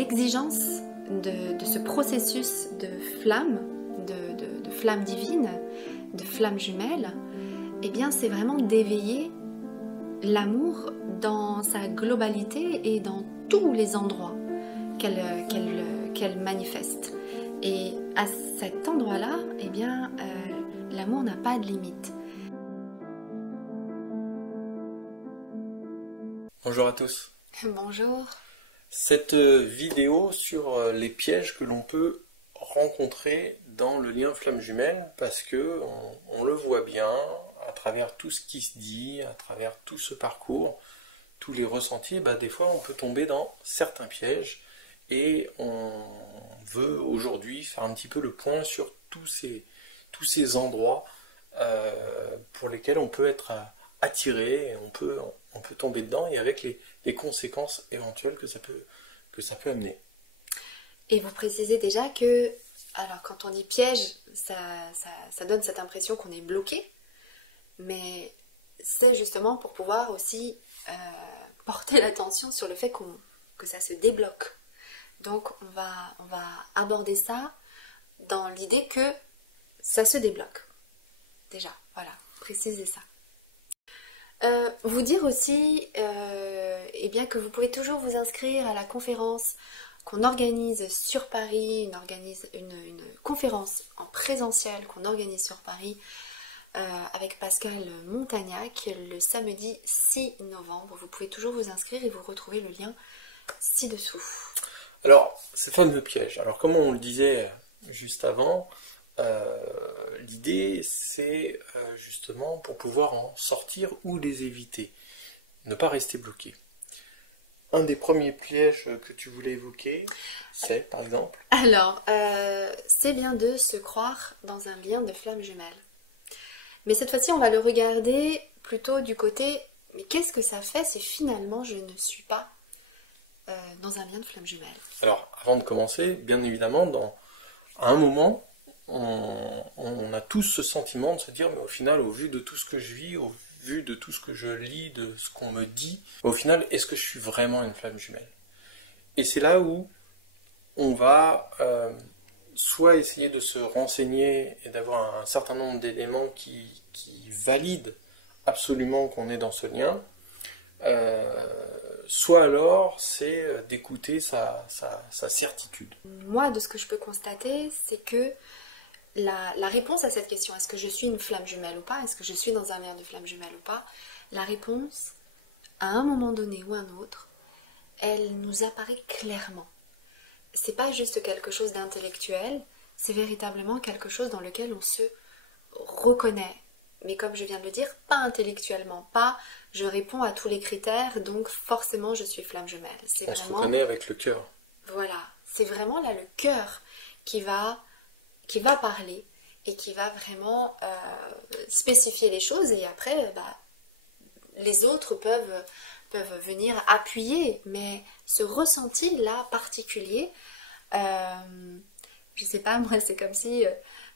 l'exigence de ce processus de flamme, de flamme divine, de flamme jumelle, eh bien c'est vraiment d'éveiller l'amour dans sa globalité et dans tous les endroits qu'elle manifeste. Et à cet endroit-là, eh bien, l'amour n'a pas de limite. Bonjour à tous. Bonjour. Cette vidéo sur les pièges que l'on peut rencontrer dans le lien flamme jumelle, parce que on le voit bien à travers tout ce qui se dit, à travers tout ce parcours, tous les ressentis, des fois on peut tomber dans certains pièges et on veut aujourd'hui faire un petit peu le point sur tous ces endroits pour lesquels on peut être attiré, et on peut tomber dedans et avec les conséquences éventuelles que ça peut amener. Et vous précisez déjà que, alors quand on dit piège, ça donne cette impression qu'on est bloqué, mais c'est justement pour pouvoir aussi porter l'attention sur le fait que ça se débloque. Donc on va aborder ça dans l'idée que ça se débloque. Déjà, voilà, précisez ça. Vous dire aussi eh bien que vous pouvez toujours vous inscrire à la conférence qu'on organise sur Paris, une conférence en présentiel qu'on organise sur Paris avec Pascal Montagnac le samedi 6 novembre. Vous pouvez toujours vous inscrire et vous retrouvez le lien ci-dessous. Alors, ces fameux pièges, alors comme on le disait juste avant, l'idée c'est justement pour pouvoir en sortir ou les éviter, ne pas rester bloqué. Un des premiers pièges que tu voulais évoquer, c'est par exemple? Alors, c'est bien de se croire dans un lien de flamme jumelle. Mais cette fois-ci, on va le regarder plutôt du côté, mais qu'est-ce que ça fait si finalement je ne suis pas dans un lien de flamme jumelle? Alors, avant de commencer, bien évidemment, à un moment, on a tous ce sentiment de se dire, mais au final, au vu de tout ce que je vis, au vu de tout ce que je lis, de ce qu'on me dit, au final, est-ce que je suis vraiment une flamme jumelle? Et c'est là où on va soit essayer de se renseigner et d'avoir un certain nombre d'éléments qui valident absolument qu'on est dans ce lien, soit alors c'est d'écouter sa certitude. Moi, de ce que je peux constater, c'est que la réponse à cette question, est-ce que je suis une flamme jumelle ou pas, est-ce que je suis dans un lien de flamme jumelle ou pas, la réponse, à un moment donné ou un autre, elle nous apparaît clairement. C'est pas juste quelque chose d'intellectuel, c'est véritablement quelque chose dans lequel on se reconnaît. Mais comme je viens de le dire, pas intellectuellement, pas je réponds à tous les critères, donc forcément je suis flamme jumelle. On se reconnaît avec le cœur. Voilà, c'est vraiment là le cœur qui va parler et qui va vraiment spécifier les choses, et après les autres peuvent venir appuyer, mais ce ressenti là particulier, je sais pas, moi c'est comme si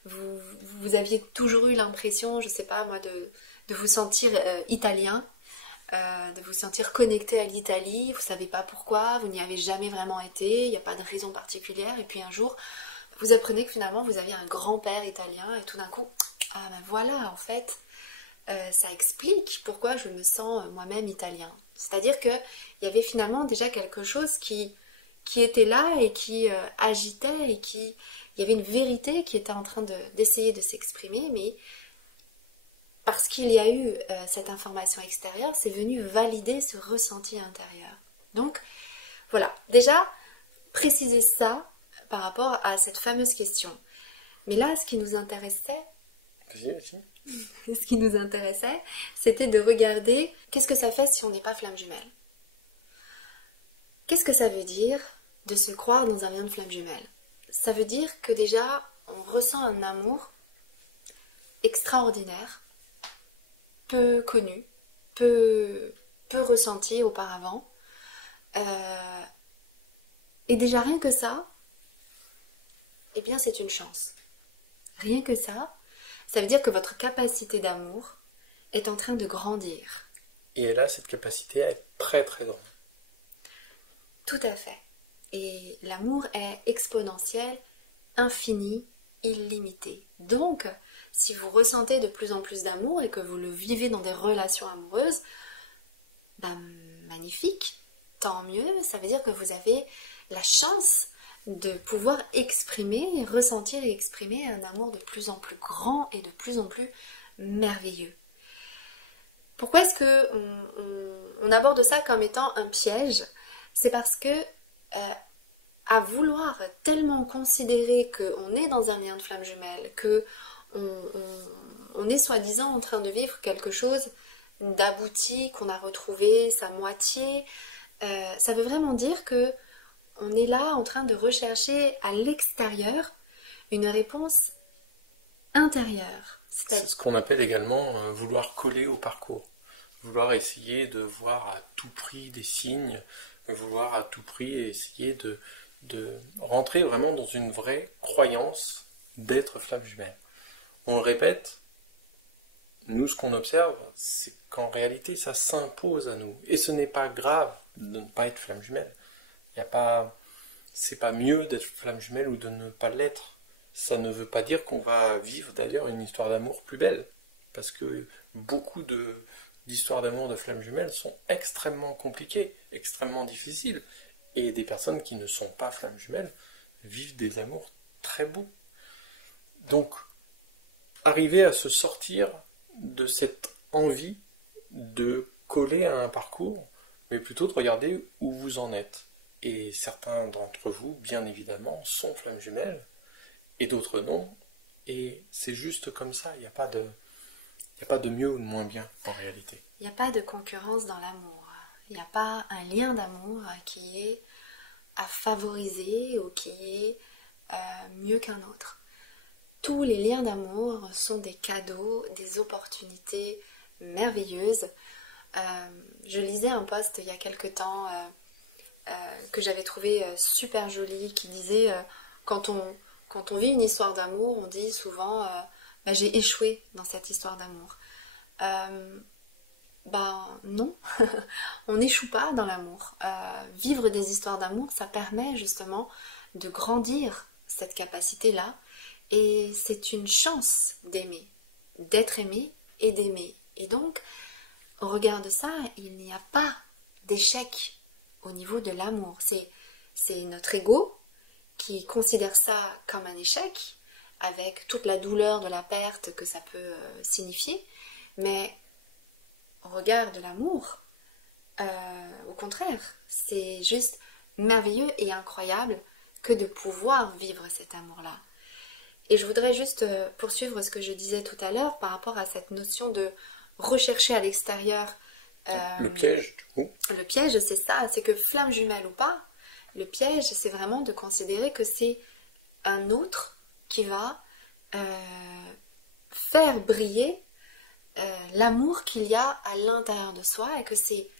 vous aviez toujours eu l'impression, je sais pas moi, de vous sentir italien, de vous sentir connecté à l'Italie, vous savez pas pourquoi, vous n'y avez jamais vraiment été, il n'y a pas de raison particulière, et puis un jour vous apprenez que finalement vous aviez un grand-père italien, et tout d'un coup, ah ben voilà, en fait, ça explique pourquoi je me sens moi-même italien. C'est-à-dire qu'il y avait finalement déjà quelque chose qui était là et qui agitait, et il y avait une vérité qui était en train d'essayer de s'exprimer, mais parce qu'il y a eu cette information extérieure, c'est venu valider ce ressenti intérieur. Donc, voilà, déjà, préciser ça par rapport à cette fameuse question. Mais là, ce qui nous intéressait, c'était de regarder qu'est-ce que ça fait si on n'est pas flamme jumelle. Qu'est-ce que ça veut dire de se croire dans un lien de flamme jumelle? Ça veut dire que déjà, on ressent un amour extraordinaire, peu connu, peu ressenti auparavant. Et déjà rien que ça, eh bien c'est une chance. Rien que ça veut dire que votre capacité d'amour est en train de grandir. Et elle a cette capacité à être très très grande. Tout à fait. Et l'amour est exponentiel, infini, illimité. Donc, si vous ressentez de plus en plus d'amour et que vous le vivez dans des relations amoureuses, ben, magnifique, tant mieux, ça veut dire que vous avez la chance de pouvoir exprimer, ressentir et exprimer un amour de plus en plus grand et de plus en plus merveilleux. Pourquoi est-ce que on aborde ça comme étant un piège? C'est parce que à vouloir tellement considérer qu'on est dans un lien de flamme jumelle, que on est soi-disant en train de vivre quelque chose d'abouti, qu'on a retrouvé sa moitié, ça veut vraiment dire que on est là en train de rechercher à l'extérieur une réponse intérieure. C'est ce qu'on appelle également vouloir coller au parcours. Vouloir essayer de voir à tout prix des signes, vouloir à tout prix essayer de rentrer vraiment dans une vraie croyance d'être flamme jumelle. On le répète, nous ce qu'on observe, c'est qu'en réalité ça s'impose à nous. Et ce n'est pas grave de ne pas être flamme jumelle. C'est pas mieux d'être flamme jumelle ou de ne pas l'être. Ça ne veut pas dire qu'on va vivre d'ailleurs une histoire d'amour plus belle. Parce que beaucoup d'histoires d'amour de flammes jumelles sont extrêmement compliquées, extrêmement difficiles. Et des personnes qui ne sont pas flammes jumelles vivent des amours très beaux. Donc, arriver à se sortir de cette envie de coller à un parcours, mais plutôt de regarder où vous en êtes. Et certains d'entre vous, bien évidemment, sont flammes jumelles, et d'autres non. Et c'est juste comme ça, il n'y a pas de mieux ou de moins bien en réalité. Il n'y a pas de concurrence dans l'amour. Il n'y a pas un lien d'amour qui est à favoriser ou qui est mieux qu'un autre. Tous les liens d'amour sont des cadeaux, des opportunités merveilleuses. Je lisais un post il y a quelque temps que j'avais trouvé super joli qui disait quand on vit une histoire d'amour, on dit souvent j'ai échoué dans cette histoire d'amour. Non, on n'échoue pas dans l'amour. Vivre des histoires d'amour, ça permet justement de grandir cette capacité-là. Et c'est une chance d'aimer, d'être aimé et d'aimer. Et donc, au regard de ça, il n'y a pas d'échec au niveau de l'amour. C'est notre ego qui considère ça comme un échec, avec toute la douleur de la perte que ça peut signifier. Mais au regard de l'amour, au contraire, c'est juste merveilleux et incroyable que de pouvoir vivre cet amour-là. Et je voudrais juste poursuivre ce que je disais tout à l'heure par rapport à cette notion de rechercher à l'extérieur. Le piège, du coup. Le piège, c'est ça, c'est que flamme jumelle ou pas, le piège, c'est vraiment de considérer que c'est un autre qui va faire briller l'amour qu'il y a à l'intérieur de soi et que c'est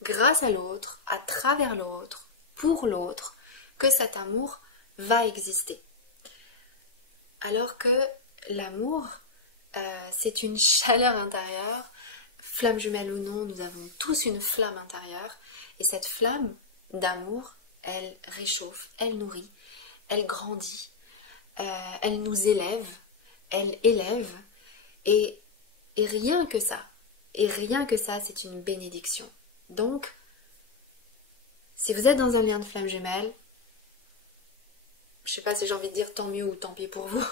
grâce à l'autre, à travers l'autre, pour l'autre, que cet amour va exister. Alors que l'amour, c'est une chaleur intérieure, flamme jumelle ou non, nous avons tous une flamme intérieure, et cette flamme d'amour, elle réchauffe, elle nourrit, elle grandit, elle nous élève, et rien que ça, c'est une bénédiction. Donc, si vous êtes dans un lien de flamme jumelle, je sais pas si j'ai envie de dire tant mieux ou tant pis pour vous,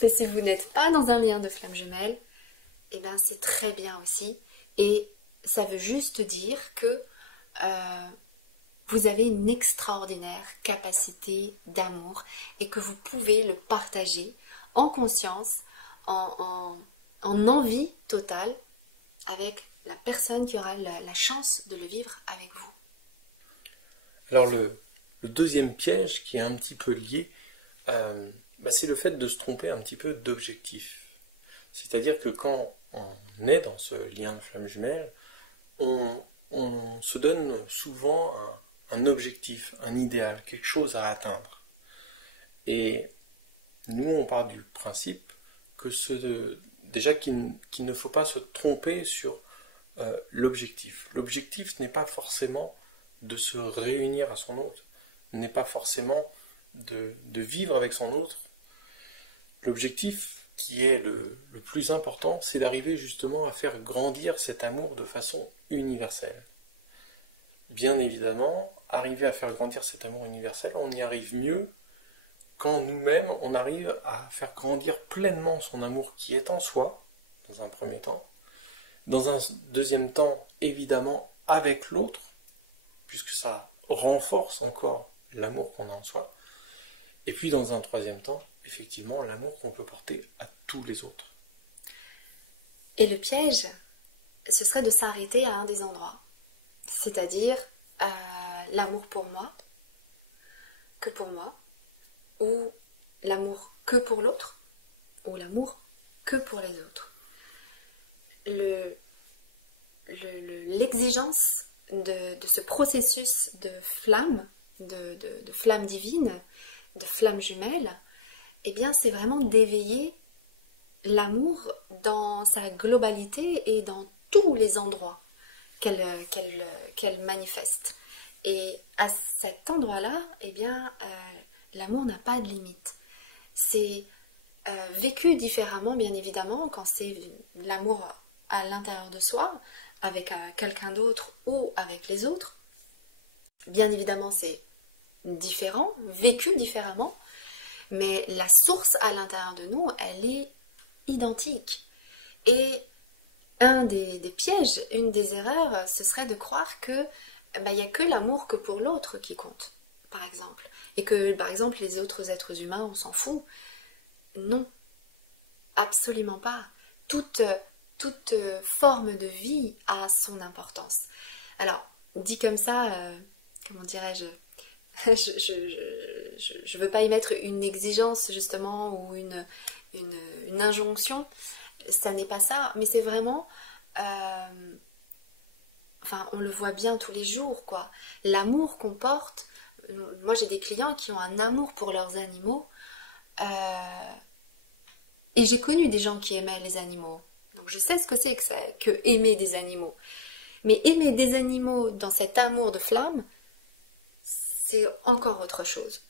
mais si vous n'êtes pas dans un lien de flamme jumelle, eh bien c'est très bien aussi, et ça veut juste dire que vous avez une extraordinaire capacité d'amour et que vous pouvez le partager en conscience, en envie totale avec la personne qui aura la chance de le vivre avec vous. Alors le deuxième piège qui est un petit peu lié, c'est le fait de se tromper un petit peu d'objectif. C'est-à-dire que quand on est dans ce lien de flamme jumelle, on se donne souvent un objectif, un idéal, quelque chose à atteindre. Et nous, on part du principe que déjà qu'il ne faut pas se tromper sur l'objectif. L'objectif, ce n'est pas forcément de se réunir à son hôte, n'est pas forcément de vivre avec son autre. L'objectif qui est le plus important, c'est d'arriver justement à faire grandir cet amour de façon universelle. Bien évidemment, arriver à faire grandir cet amour universel, on y arrive mieux quand nous-mêmes, on arrive à faire grandir pleinement son amour qui est en soi, dans un premier temps. Dans un deuxième temps, évidemment, avec l'autre, puisque ça renforce encore l'amour qu'on a en soi. Et puis dans un troisième temps, effectivement, l'amour qu'on peut porter à tous les autres. Et le piège, ce serait de s'arrêter à un des endroits. C'est-à-dire l'amour pour moi, que pour moi, ou l'amour que pour l'autre, ou l'amour que pour les autres. L'exigence de ce processus de flamme, de flamme divine, de flamme jumelle, eh bien c'est vraiment d'éveiller l'amour dans sa globalité et dans tous les endroits qu'elle manifeste. Et à cet endroit-là, eh bien, l'amour n'a pas de limite. C'est vécu différemment, bien évidemment, quand c'est l'amour à l'intérieur de soi, avec quelqu'un d'autre ou avec les autres. Bien évidemment, c'est différent, vécu différemment, mais la source à l'intérieur de nous, elle est identique. Et un des pièges, une des erreurs, ce serait de croire que il n'y a que l'amour que pour l'autre qui compte, par exemple. Et que, par exemple, les autres êtres humains, on s'en fout. Non, absolument pas. Toute forme de vie a son importance. Alors, dit comme ça, comment dirais-je, je veux pas y mettre une exigence, justement, ou une injonction. Ça n'est pas ça, mais c'est vraiment... Enfin, on le voit bien tous les jours, quoi. L'amour qu'on porte... Moi, j'ai des clients qui ont un amour pour leurs animaux. Et j'ai connu des gens qui aimaient les animaux. Donc, je sais ce que c'est que aimer des animaux. Mais aimer des animaux dans cet amour de flamme, c'est encore autre chose.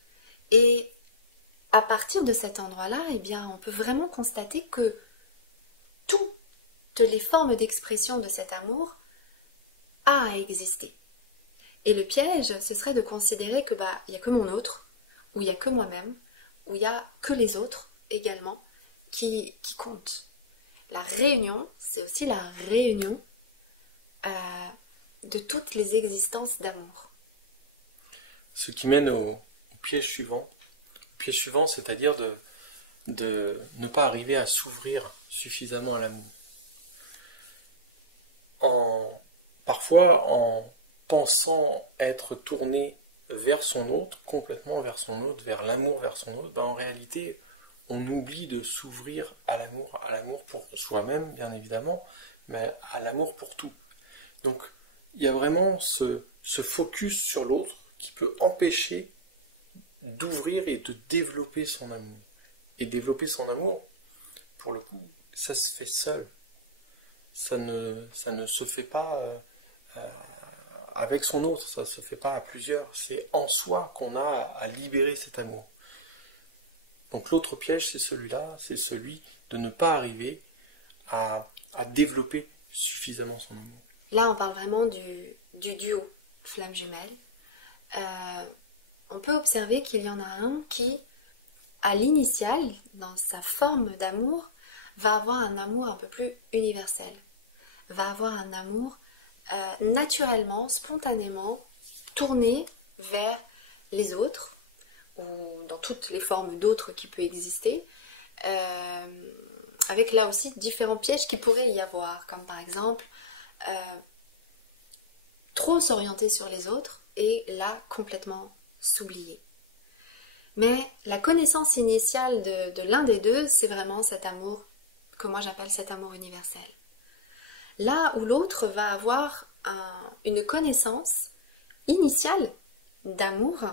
Et à partir de cet endroit-là, eh bien, on peut vraiment constater que toutes les formes d'expression de cet amour a à exister. Et le piège, ce serait de considérer que il n'y a que mon autre, ou il n'y a que moi-même, ou il n'y a que les autres également qui comptent. La réunion, c'est aussi la réunion de toutes les existences d'amour. Ce qui mène au piège suivant. Le piège suivant, c'est-à-dire de ne pas arriver à s'ouvrir suffisamment à l'amour. Parfois, en pensant être tourné vers son autre, complètement vers son autre, vers l'amour vers son autre, en réalité, on oublie de s'ouvrir à l'amour pour soi-même, bien évidemment, mais à l'amour pour tout. Donc, il y a vraiment ce focus sur l'autre qui peut empêcher d'ouvrir et de développer son amour. Et développer son amour, pour le coup, ça se fait seul. Ça ne se fait pas avec son autre, ça ne se fait pas à plusieurs. C'est en soi qu'on a à libérer cet amour. Donc l'autre piège, c'est celui-là, c'est celui de ne pas arriver à développer suffisamment son amour. Là, on parle vraiment du duo flamme jumelle. On peut observer qu'il y en a un qui, à l'initial, dans sa forme d'amour, va avoir un amour un peu plus universel, va avoir un amour naturellement, spontanément tourné vers les autres, ou dans toutes les formes d'autres qui peuvent exister, avec là aussi différents pièges qui pourraient y avoir, comme par exemple trop s'orienter sur les autres et là complètement s'oublier. Mais la connaissance initiale de l'un des deux, c'est vraiment cet amour que moi j'appelle cet amour universel. Là où l'autre va avoir une connaissance initiale d'amour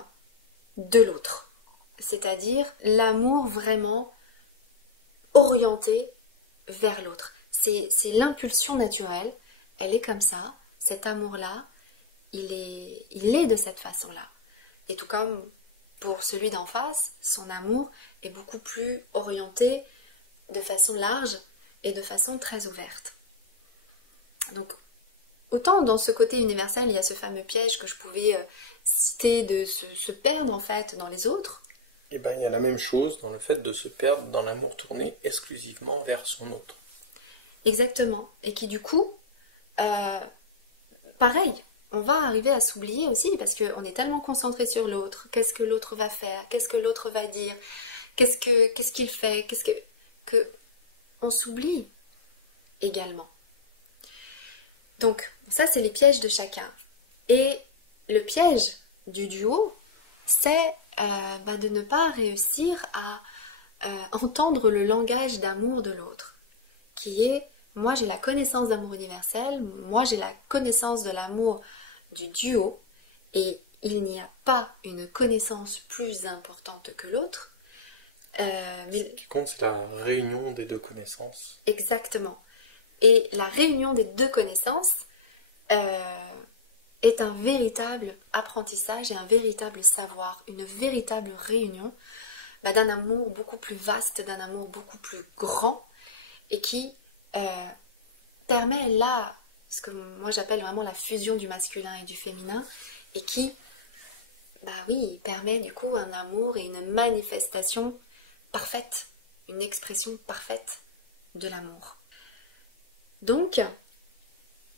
de l'autre. C'est-à-dire l'amour vraiment orienté vers l'autre. C'est l'impulsion naturelle, elle est comme ça, cet amour-là, il est de cette façon-là. Et tout comme pour celui d'en face, son amour est beaucoup plus orienté de façon large et de façon très ouverte. Donc, autant dans ce côté universel, il y a ce fameux piège que je pouvais citer de se perdre en fait dans les autres. Et bien il y a la même chose dans le fait de se perdre dans l'amour tourné exclusivement vers son autre. Exactement. Et qui du coup, pareil, on va arriver à s'oublier aussi parce qu'on est tellement concentré sur l'autre. Qu'est-ce que l'autre va faire? Qu'est-ce que l'autre va dire? Qu'est-ce qu'il fait? Que on s'oublie également. Donc, ça c'est les pièges de chacun. Et le piège du duo, c'est de ne pas réussir à entendre le langage d'amour de l'autre, qui est, moi j'ai la connaissance d'amour universel, moi j'ai la connaissance de l'amour du duo, et il n'y a pas une connaissance plus importante que l'autre. Ce qui compte, c'est la réunion des deux connaissances. Exactement. Et la réunion des deux connaissances est un véritable apprentissage et un véritable savoir, une véritable réunion d'un amour beaucoup plus vaste, d'un amour beaucoup plus grand, et qui permet là, ce que moi j'appelle vraiment la fusion du masculin et du féminin, et qui, permet du coup un amour et une manifestation parfaite, une expression parfaite de l'amour. Donc,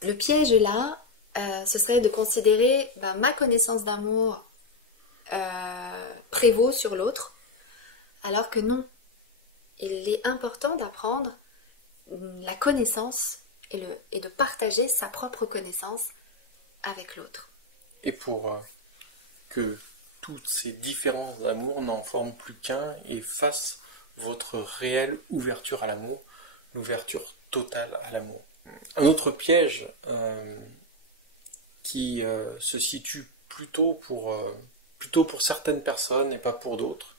le piège là, ce serait de considérer ma connaissance d'amour prévaut sur l'autre, alors que non. Il est important d'apprendre la connaissance et de partager sa propre connaissance avec l'autre. Et pour que toutes ces différents amours n'en forment plus qu'un et fassent votre réelle ouverture à l'amour, l'ouverture totale à l'amour. Un autre piège qui se situe plutôt pour certaines personnes et pas pour d'autres,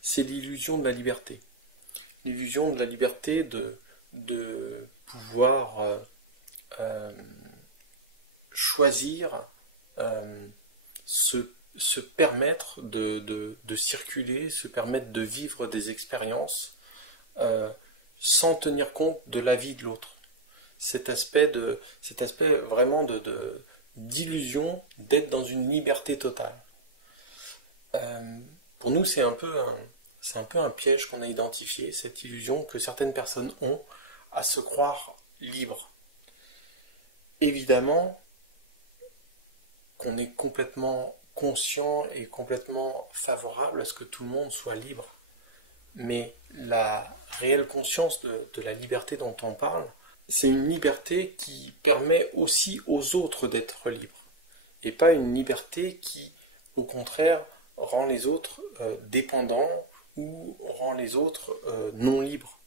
c'est l'illusion de la liberté. L'illusion de la liberté de pouvoir choisir, se permettre de circuler, se permettre de vivre des expériences sans tenir compte de la vie de l'autre. Cet aspect vraiment d'illusion d'être dans une liberté totale. Pour nous, c'est un peu un piège qu'on a identifié, cette illusion que certaines personnes ont à se croire libres. Évidemment qu'on est complètement conscient et complètement favorable à ce que tout le monde soit libre. Mais la réelle conscience de la liberté dont on parle, c'est une liberté qui permet aussi aux autres d'être libres. Et pas une liberté qui, au contraire, rend les autres dépendants ou rend les autres non libres.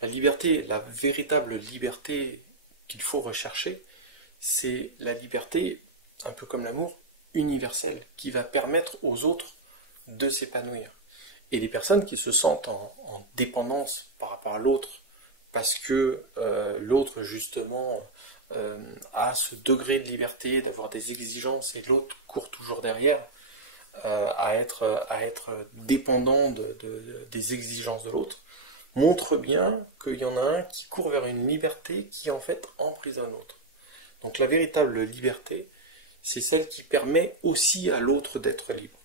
La liberté, la véritable liberté qu'il faut rechercher, c'est la liberté, un peu comme l'amour, universelle, qui va permettre aux autres de s'épanouir. Et les personnes qui se sentent en dépendance par rapport à l'autre, parce que l'autre justement a ce degré de liberté, d'avoir des exigences, et l'autre court toujours derrière, à être dépendant des exigences de l'autre, montre bien qu'il y en a un qui court vers une liberté qui en fait emprisonne l'autre. Donc la véritable liberté, c'est celle qui permet aussi à l'autre d'être libre.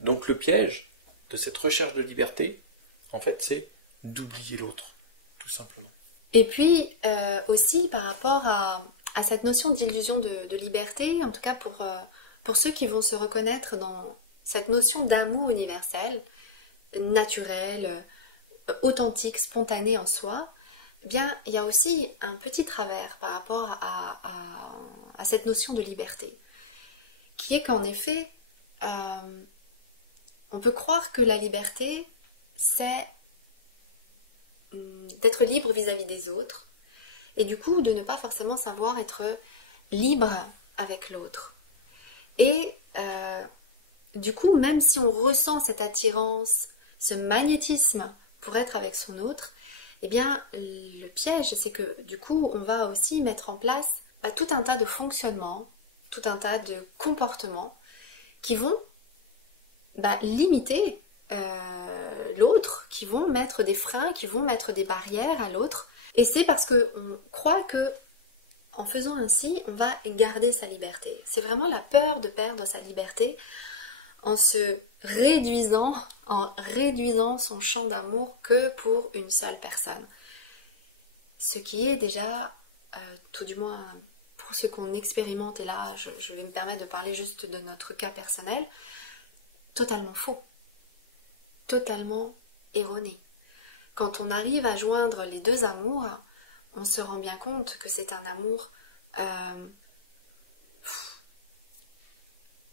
Donc le piège de cette recherche de liberté, en fait, c'est d'oublier l'autre, tout simplement. Et puis aussi par rapport à cette notion d'illusion de liberté, en tout cas pour ceux qui vont se reconnaître dans cette notion d'amour universel, naturel, authentique, spontané en soi, eh bien, il y a aussi un petit travers par rapport à cette notion de liberté, qui est qu'en effet, on peut croire que la liberté, c'est d'être libre vis-à-vis des autres, et du coup de ne pas forcément savoir être libre avec l'autre. Et du coup, même si on ressent cette attirance, ce magnétisme pour être avec son autre, eh bien le piège, c'est que du coup on va aussi mettre en place tout un tas de fonctionnements, tout un tas de comportements qui vont limiter l'autre, qui vont mettre des freins, qui vont mettre des barrières à l'autre. Et c'est parce qu'on croit que en faisant ainsi, on va garder sa liberté. C'est vraiment la peur de perdre sa liberté en se réduisant, en réduisant son champ d'amour que pour une seule personne. Ce qui est déjà, tout du moins pour ce qu'on expérimente, et là je vais me permettre de parler juste de notre cas personnel, totalement faux, totalement erroné. Quand on arrive à joindre les deux amours, on se rend bien compte que c'est un amour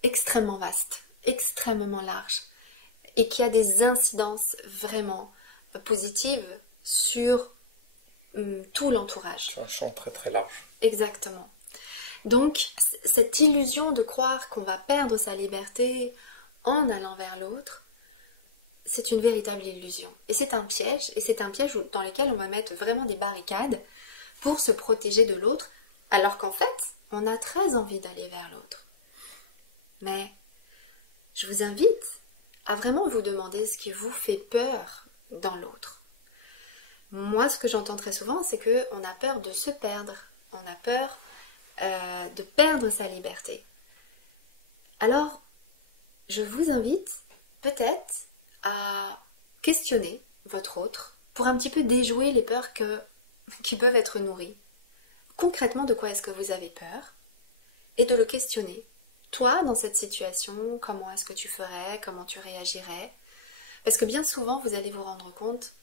extrêmement vaste, extrêmement large, et qui a des incidences vraiment positives sur tout l'entourage. C'est un champ très très large. Exactement. Donc, cette illusion de croire qu'on va perdre sa liberté en allant vers l'autre, c'est une véritable illusion. Et c'est un piège dans lequel on va mettre vraiment des barricades pour se protéger de l'autre, alors qu'en fait, on a très envie d'aller vers l'autre. Mais je vous invite à vraiment vous demander ce qui vous fait peur dans l'autre. Moi, ce que j'entends très souvent, c'est qu'on a peur de se perdre. On a peur de perdre sa liberté. Alors, je vous invite peut-être à questionner votre autre pour un petit peu déjouer les peurs qui peuvent être nourries. Concrètement, de quoi est-ce que vous avez peur? Et de le questionner. Toi, dans cette situation, comment est-ce que tu ferais? Comment tu réagirais? Parce que bien souvent, vous allez vous rendre compte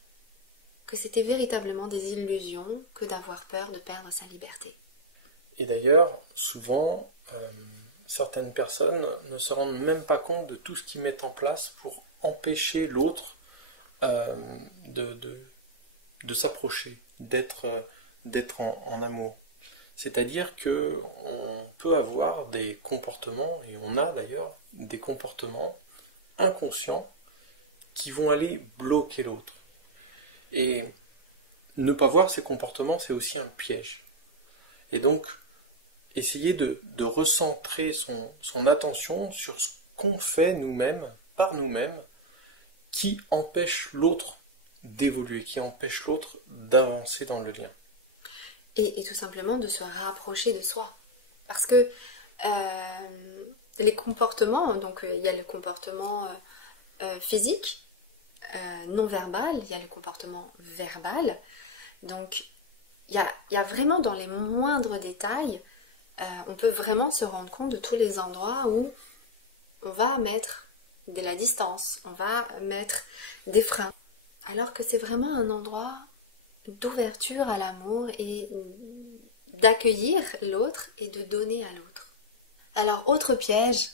que c'était véritablement des illusions que d'avoir peur de perdre sa liberté. Et d'ailleurs, souvent, certaines personnes ne se rendent même pas compte de tout ce qu'ils mettent en place pour empêcher l'autre de s'approcher, d'être en amour. C'est-à-dire qu'on peut avoir des comportements, et on a d'ailleurs des comportements inconscients qui vont aller bloquer l'autre. Et ne pas voir ces comportements, c'est aussi un piège. Et donc, essayer de recentrer son attention sur ce qu'on fait nous-mêmes, par nous-mêmes, qui empêche l'autre d'évoluer, qui empêche l'autre d'avancer dans le lien. Et tout simplement de se rapprocher de soi. Parce que les comportements, donc il y a le comportement physique, non verbal, il y a le comportement verbal. Donc il y a vraiment dans les moindres détails, on peut vraiment se rendre compte de tous les endroits où on va mettre de la distance, on va mettre des freins. Alors que c'est vraiment un endroit d'ouverture à l'amour et d'accueillir l'autre et de donner à l'autre. Alors, autre piège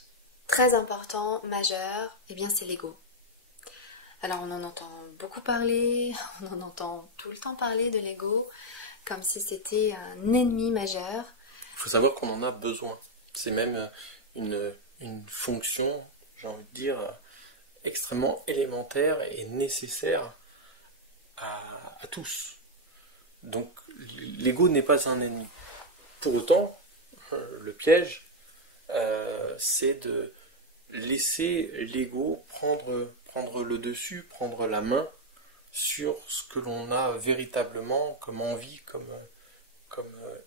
très important, majeur, eh bien c'est l'ego. Alors on en entend beaucoup parler, on en entend tout le temps parler de l'ego, comme si c'était un ennemi majeur. Il faut savoir qu'on en a besoin. C'est même une fonction, j'ai envie de dire, extrêmement élémentaire et nécessaire à tous. Donc l'ego n'est pas un ennemi. Pour autant, le piège, c'est de laisser l'ego prendre le dessus, prendre la main sur ce que l'on a véritablement comme envie, comme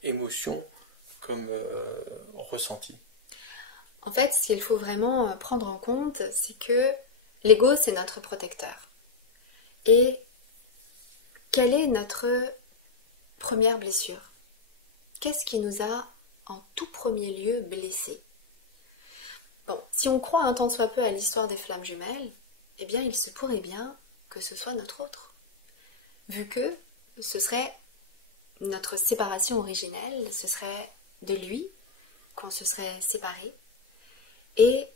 émotion, comme ressenti. En fait, ce qu'il faut vraiment prendre en compte, c'est que l'ego, c'est notre protecteur. Et quelle est notre première blessure? Qu'est-ce qui nous a en tout premier lieu blessés? Bon, si on croit un tant soit peu à l'histoire des flammes jumelles, eh bien il se pourrait bien que ce soit notre autre. Vu que ce serait notre séparation originelle, ce serait de lui qu'on se serait séparé. Et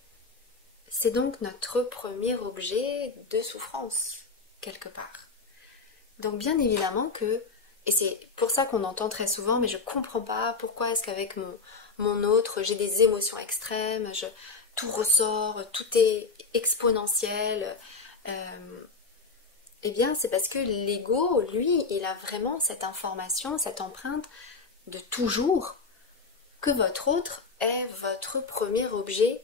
c'est donc notre premier objet de souffrance, quelque part. Donc bien évidemment que, et c'est pour ça qu'on entend très souvent, mais je comprends pas pourquoi est-ce qu'avec mon autre, j'ai des émotions extrêmes, tout ressort, tout est exponentiel. Eh bien c'est parce que l'ego, lui, il a vraiment cette information, cette empreinte de toujours que votre autre est votre premier objet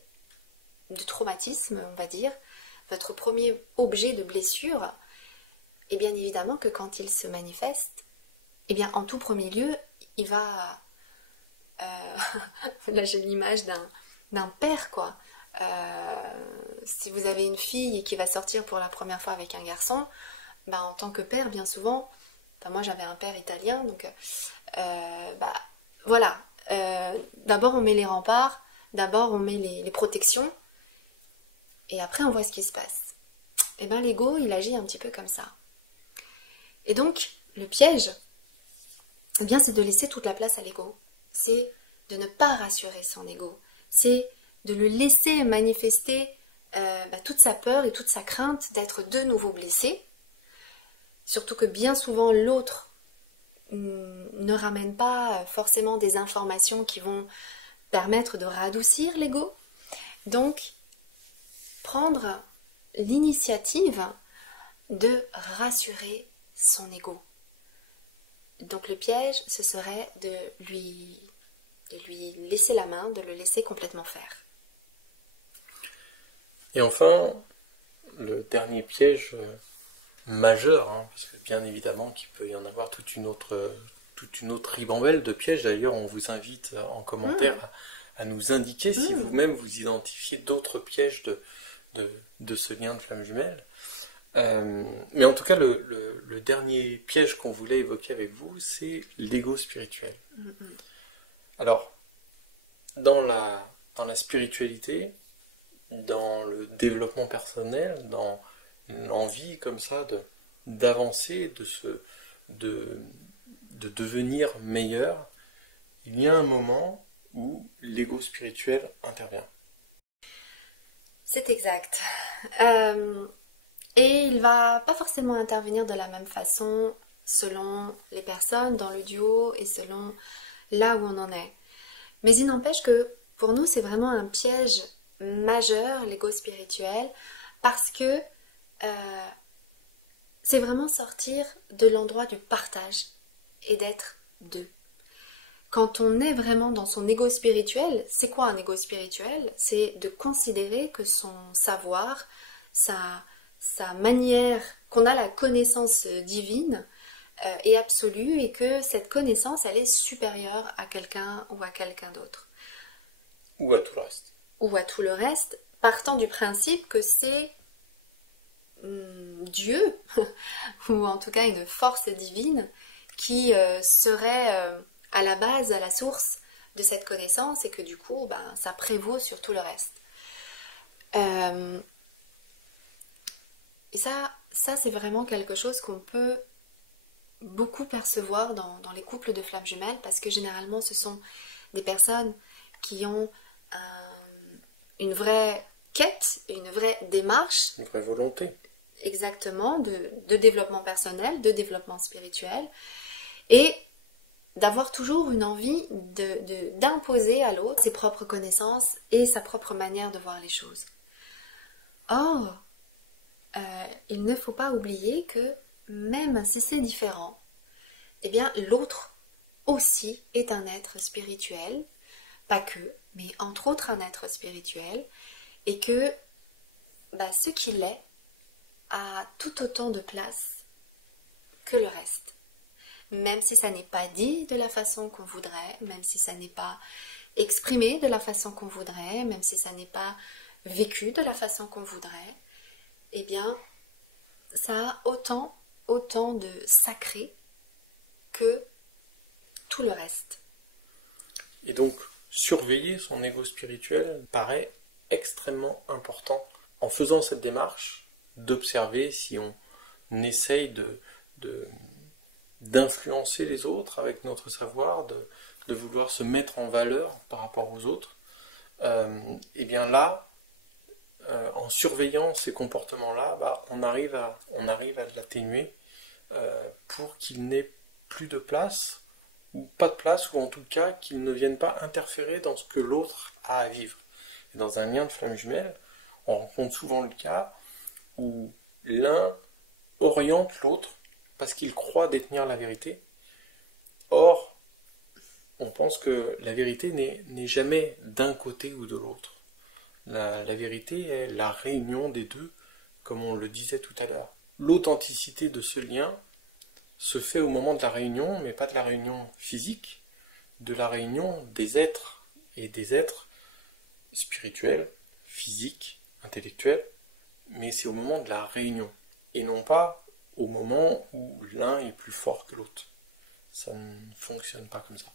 de traumatisme, on va dire, votre premier objet de blessure, et bien évidemment que quand il se manifeste, et bien en tout premier lieu, il va... là j'ai l'image d'un père, quoi. Si vous avez une fille qui va sortir pour la première fois avec un garçon, ben, en tant que père, bien souvent, enfin, moi j'avais un père italien, donc voilà. D'abord on met les remparts, d'abord on met les protections, et après on voit ce qui se passe. Et bien l'ego, il agit un petit peu comme ça. Et donc, le piège, eh bien, c'est de laisser toute la place à l'ego. C'est de ne pas rassurer son ego. C'est de le laisser manifester toute sa peur et toute sa crainte d'être de nouveau blessé. Surtout que bien souvent, l'autre ne ramène pas forcément des informations qui vont permettre de radoucir l'ego. Donc, prendre l'initiative de rassurer son ego. Donc le piège, ce serait de lui laisser la main, de le laisser complètement faire. Et enfin, le dernier piège majeur, hein, parce que bien évidemment qu'il peut y en avoir toute une autre ribambelle de pièges. D'ailleurs, on vous invite en commentaire à nous indiquer si vous-même vous identifiez d'autres pièges de ce lien de flamme jumelle. Mais en tout cas, le dernier piège qu'on voulait évoquer avec vous, c'est l'ego spirituel. Alors, dans la spiritualité, dans le développement personnel, dans l'envie comme ça d'avancer, de devenir meilleur, il y a un moment où l'ego spirituel intervient. C'est exact. Et il va pas forcément intervenir de la même façon selon les personnes dans le duo et selon là où on en est. Mais il n'empêche que pour nous c'est vraiment un piège majeur, l'ego spirituel, parce que c'est vraiment sortir de l'endroit du partage et d'être deux. Quand on est vraiment dans son ego spirituel, c'est quoi un ego spirituel? C'est de considérer que son savoir, sa manière, qu'on a la connaissance divine est absolue et que cette connaissance, elle est supérieure à quelqu'un ou à quelqu'un d'autre. Ou à tout le reste. Ou à tout le reste, partant du principe que c'est Dieu, ou en tout cas une force divine, qui serait à la base, à la source de cette connaissance, et que du coup, ça prévaut sur tout le reste. Et ça c'est vraiment quelque chose qu'on peut beaucoup percevoir dans les couples de flammes jumelles, parce que généralement ce sont des personnes qui ont une vraie quête, une vraie démarche, une vraie volonté. Exactement, de développement personnel, de développement spirituel, et d'avoir toujours une envie d'imposer à l'autre ses propres connaissances et sa propre manière de voir les choses. Or, il ne faut pas oublier que même si c'est différent, eh bien l'autre aussi est un être spirituel, pas que, mais entre autres un être spirituel, et que ce qu'il est a tout autant de place que le reste. Même si ça n'est pas dit de la façon qu'on voudrait, même si ça n'est pas exprimé de la façon qu'on voudrait, même si ça n'est pas vécu de la façon qu'on voudrait, eh bien, ça a autant de sacré que tout le reste. Et donc, surveiller son ego spirituel paraît extrêmement important. En faisant cette démarche, d'observer si on essaye d'influencer les autres avec notre savoir, de vouloir se mettre en valeur par rapport aux autres, et bien là, en surveillant ces comportements-là, on arrive à l'atténuer pour qu'il n'ait plus de place, ou pas de place, ou en tout cas qu'il ne vienne pas interférer dans ce que l'autre a à vivre. Et dans un lien de flamme jumelle, on rencontre souvent le cas où l'un oriente l'autre parce qu'il croit détenir la vérité. Or, on pense que la vérité n'est jamais d'un côté ou de l'autre. La vérité est la réunion des deux, comme on le disait tout à l'heure. L'authenticité de ce lien se fait au moment de la réunion, mais pas de la réunion physique, de la réunion des êtres, et des êtres spirituels, physiques, intellectuels, mais c'est au moment de la réunion, et non pas au moment où l'un est plus fort que l'autre. Ça ne fonctionne pas comme ça.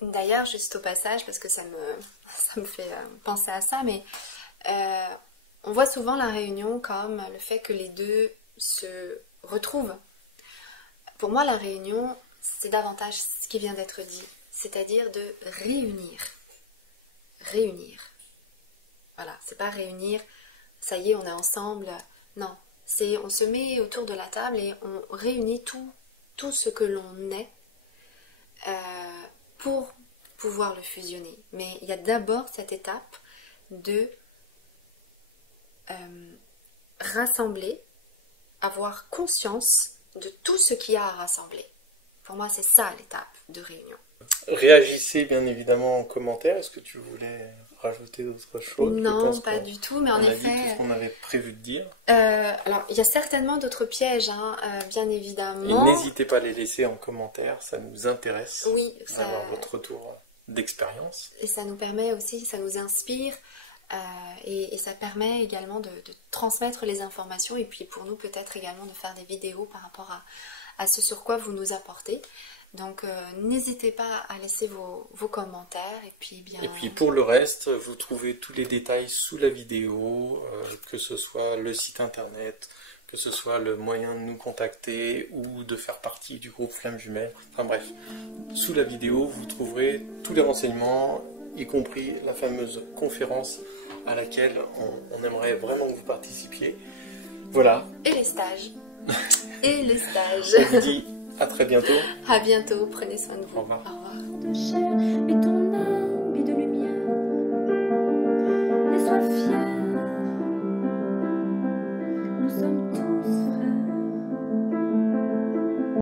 D'ailleurs, juste au passage, parce que ça me fait penser à ça, mais on voit souvent la réunion comme le fait que les deux se retrouvent. Pour moi, la réunion, c'est davantage ce qui vient d'être dit, c'est-à-dire de réunir. Réunir. Voilà, c'est pas réunir, ça y est, on est ensemble. Non, c'est on se met autour de la table et on réunit tout ce que l'on est pour pouvoir le fusionner. Mais il y a d'abord cette étape de rassembler, avoir conscience de tout ce qu'il y a à rassembler. Pour moi, c'est ça l'étape de réunion. Réagissez bien évidemment en commentaire. Est-ce que tu voulais rajouter d'autres choses? Non, pas du tout, mais en effet... On a dit tout ce qu'on avait prévu de dire. Alors, il y a certainement d'autres pièges, hein, bien évidemment. Et n'hésitez pas à les laisser en commentaire, ça nous intéresse d'avoir votre retour d'expérience. Et ça nous permet aussi, ça nous inspire, et ça permet également de transmettre les informations, et puis pour nous peut-être également de faire des vidéos par rapport à ce sur quoi vous nous apportez. Donc n'hésitez pas à laisser vos commentaires, et puis pour le reste, vous trouvez tous les détails sous la vidéo, que ce soit le site internet, que ce soit le moyen de nous contacter ou de faire partie du groupe Flamme Jumelle. Enfin bref, sous la vidéo, vous trouverez tous les renseignements, y compris la fameuse conférence à laquelle on aimerait vraiment que vous participiez. Voilà. Et les stages. Et les stages. On vous dit à très bientôt. À bientôt, prenez soin de vous. Au revoir. Au revoir.